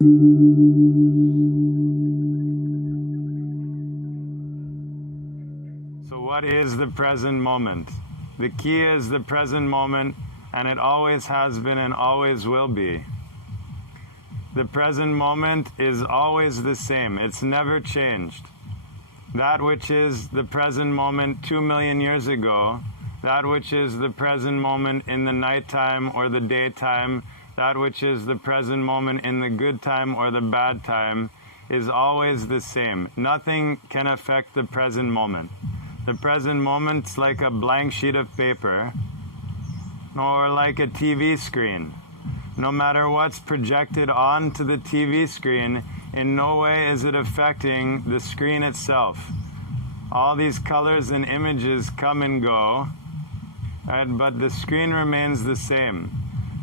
So what is the present moment? The key is the present moment, and it always has been and always will be. The present moment is always the same. It's never changed. That which is the present moment 2 million years ago, that which is the present moment in the nighttime or the daytime, that which is the present moment in the good time or the bad time, is always the same. Nothing can affect the present moment. The present moment's like a blank sheet of paper, or like a TV screen. No matter what's projected onto the TV screen, in no way is it affecting the screen itself. All these colors and images come and go, right? But the screen remains the same.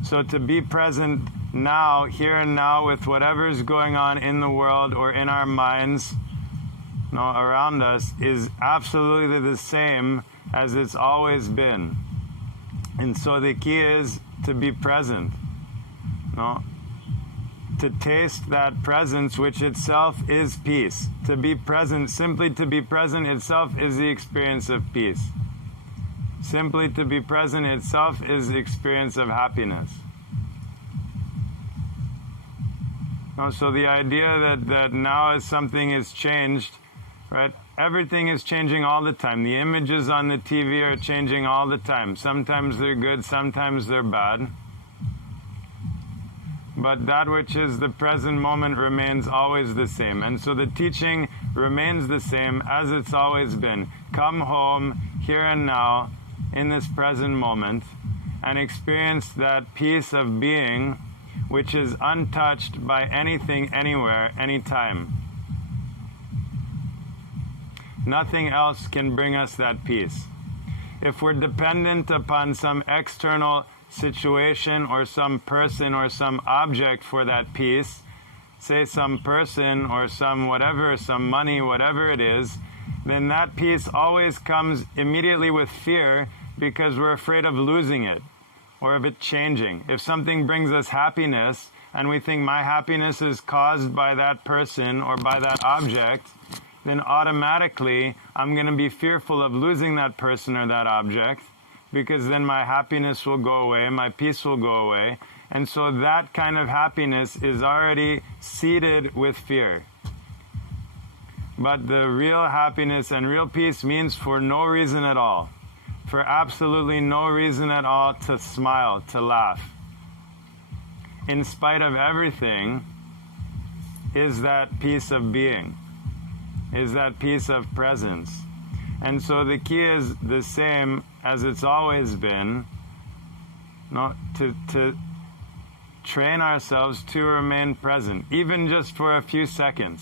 So to be present now, here and now, with whatever's going on in the world or in our minds, around us, is absolutely the same as it's always been. And so the key is to be present. To taste that presence, which itself is peace. To be present, simply to be present itself is the experience of peace. Simply to be present itself is the experience of happiness. So the idea that now as something is changed, right? Everything is changing all the time. The images on the TV are changing all the time. Sometimes they're good, sometimes they're bad. But that which is the present moment remains always the same. And so the teaching remains the same as it's always been. Come home, here and now, in this present moment, and experience that peace of being which is untouched by anything, anywhere, anytime. Nothing else can bring us that peace. If we're dependent upon some external situation or some person or some object for that peace, say some person or some whatever, some money, whatever it is, then that peace always comes immediately with fear because we're afraid of losing it or of it changing. If something brings us happiness and we think my happiness is caused by that person or by that object, then automatically I'm going to be fearful of losing that person or that object, because then my happiness will go away, my peace will go away. And so that kind of happiness is already seeded with fear. But the real happiness and real peace means for no reason at all, for absolutely no reason at all, to smile, to laugh. In spite of everything, is that peace of being, is that peace of presence. And so the key is the same as it's always been, to train ourselves to remain present, even just for a few seconds.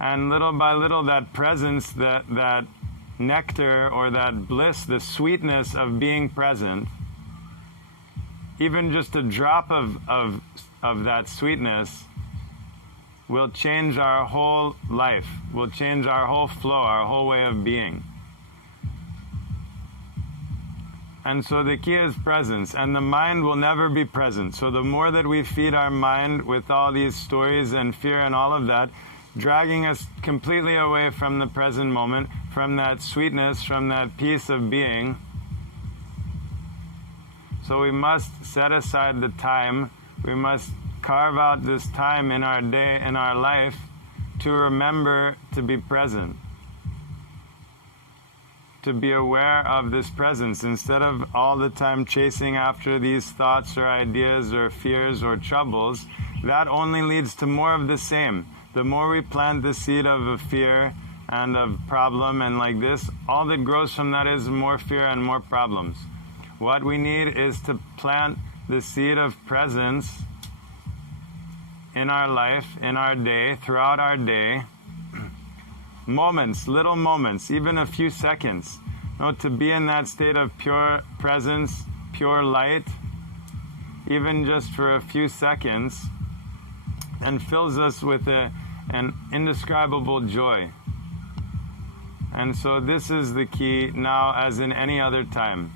And little by little, that presence, that nectar or that bliss, the sweetness of being present, even just a drop of that sweetness will change our whole life, will change our whole flow, our whole way of being. And so the key is presence, and the mind will never be present. So the more that we feed our mind with all these stories and fear and all of that, dragging us completely away from the present moment, from that sweetness, from that peace of being. So we must set aside the time, we must carve out this time in our day, in our life, to remember to be present, to be aware of this presence, instead of all the time chasing after these thoughts or ideas or fears or troubles. That only leads to more of the same. The more we plant the seed of a fear and of problem and like this, all that grows from that is more fear and more problems. What we need is to plant the seed of presence in our life, in our day, throughout our day. Moments, little moments, even a few seconds. To be in that state of pure presence, pure light, even just for a few seconds, and fills us with an indescribable joy. And so this is the key now, as in any other time.